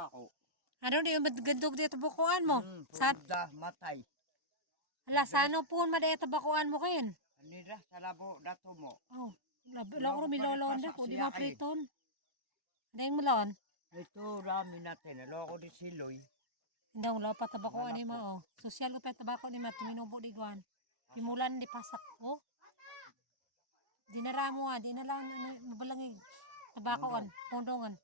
bako. Ano di gandog di tabakuan mo? Sa matay. Hala, sano po madaya tabakuan mo kayon? Anira sa labo dato mo. Oh, lako milolon da ko di mapriton. Ano yung mulon? Ito rami natin. Loko di siloy. Hindi ang law pa tabakuan ni ma oh. Social upay tabako ni ma tuminubo di guan. Imulan di pasak oh. Dinara mo dinala mabalangig tabakoan, pundongan.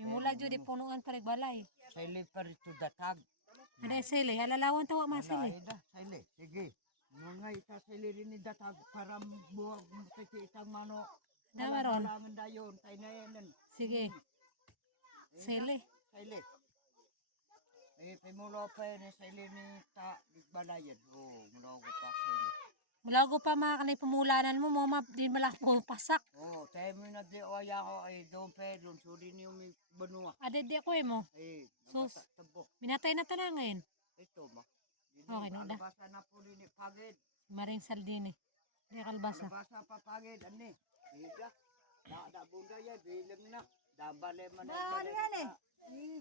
Imula jud di punuan parig balay. Sili pa rito datag. Ada sili, alalawan tawa masili. Sili, sige. Mga ita sili rin ni datag para buwag itang mano. Damaron. Walangan dayon, tayo na yan. Sige. Sili. Sili. Pimulo pa yun sili ni ta balayan. Oo, mula ko pa sili. Mula ko pa mga kanay pumulanan mo, di malako pasak. Oo, tayo mo na di oya ko ay doon pa doon. Suri niyo may banua. Ade di ako mo. Sus, minatay na tanang ngayon. Ito ba? Okay, no da. Kalabasa na po din pagid. Maring saldini. Di kalbasa. Kalabasa pa pagid, ani. Higa. Da bunda yan, bilang na. Dabale man na. Ano yan eh?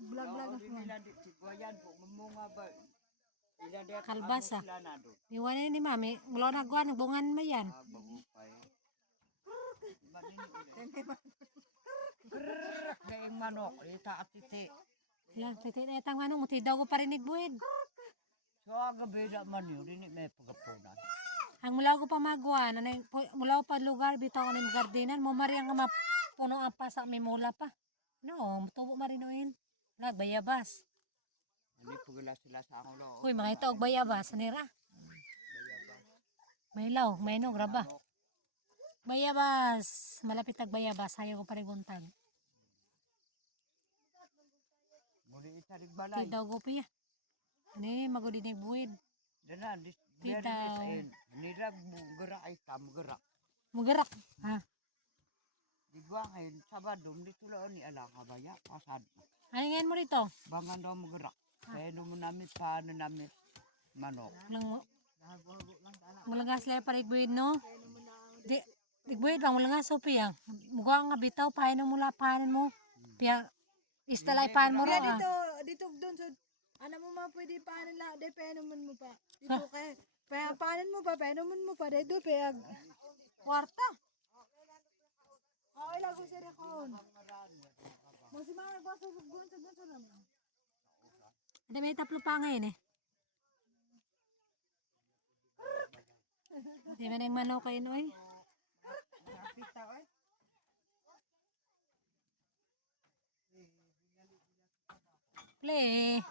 Blag-blag na po. Sigwayan po, mamunga ba? Kalbasa. Iwan ni mami, mula nagwa, nagbungan mo yan. Bagupay. Kaing manok, ita at titi. Lang, titi na itang manong, uti daw ko parinig buwid. So, agabi na man yun, hindi may pagapunan. Ang mula ko pa magwa, mula ko pa lugar, bitaw ko ng gardinan, mo mariyang nga mapuno ang pasak, may mula pa. No, tubo marinoin. Nagbayabas. Hindi pagala sila sa akong loob. Uy, mga ito, bayabas, nira. May law, may no, graba. Bayabas, malapit ang bayabas, ayaw ko paribuntag. Muli itarig balay. Tidaw ko piya. Ano yun, magudinig buwid. Dana, Tidaw. Nirag mugara ay tamugara. Mugarak, ha? Digwangin, Sabado, dito lang ni ala kabaya, pasad. Ano ngayon mo rito? Bangan daw mugara. Kaya mo namin paano namin manok. Mula nga sila parigbuid, no? Digbuid lang, mula nga so piya. Mugwa nga bitaw, paano mula, paano mo? Piya, istalay paano mo ro, ah. Dito doon so ano mo ma pwede paano la de paano mo pa. Dito kay paano mo pa dito pag kwarta. Ay lago sa rekon. Mo si mga nagbaso gun sa naman. Ada may taplo pa ngayon eh. Di man yung manok kayo no eh. Play.